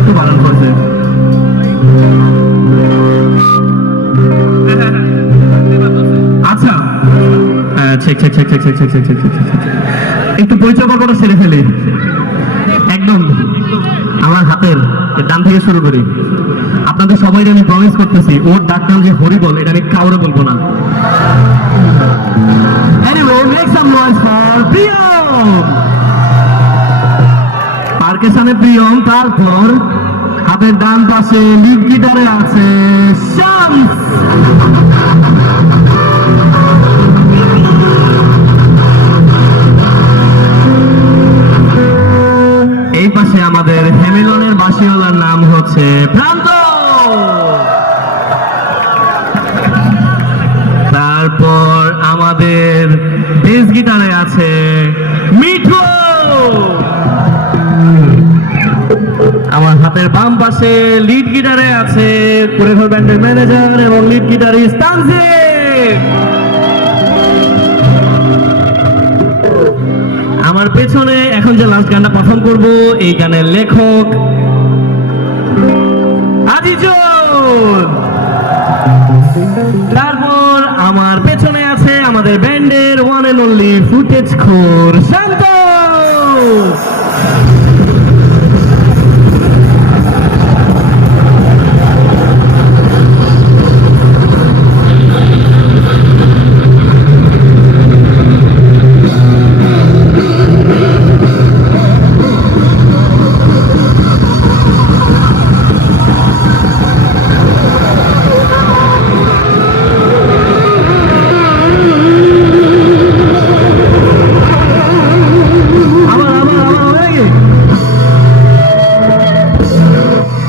একটু বারণ করছে আচ্ছা পরিচয় গল্পটা ছেড়ে ফেলি একদম আমার হাতের ডান থেকে শুরু করি আপনাদের সবাই আমি প্রমিস করতেছি ওর ডাক নাম যে হরি বল এটা আমি কাউরে বলব না Anyway, make some noise for Priya! পার্কের সামনে প্রিয়ম, তারপর হাতের ডান পাশে লিড গিটারে আছে এই পাশে আমাদের হেমিলনের বাসিওয়ালার নাম হচ্ছে প্রান্ত তারপর আমাদের বেস গিটারে আছে মিঠু। আমার হাতের বাম পাশে লিড গিটারে আছে কুরেঘর ব্যান্ডের ম্যানেজার এবং লিড গিটারিস্ট তানজিম। আমার পেছনে এখন যে লাস্ট গানটা পারফর্ম করব, এই গানের লেখক আজিজুল। তারপর আমার পেছনে আছে আমাদের ব্যান্ডের ওয়ান এন্ড অনলি ফুটেজ খোর, শান্ত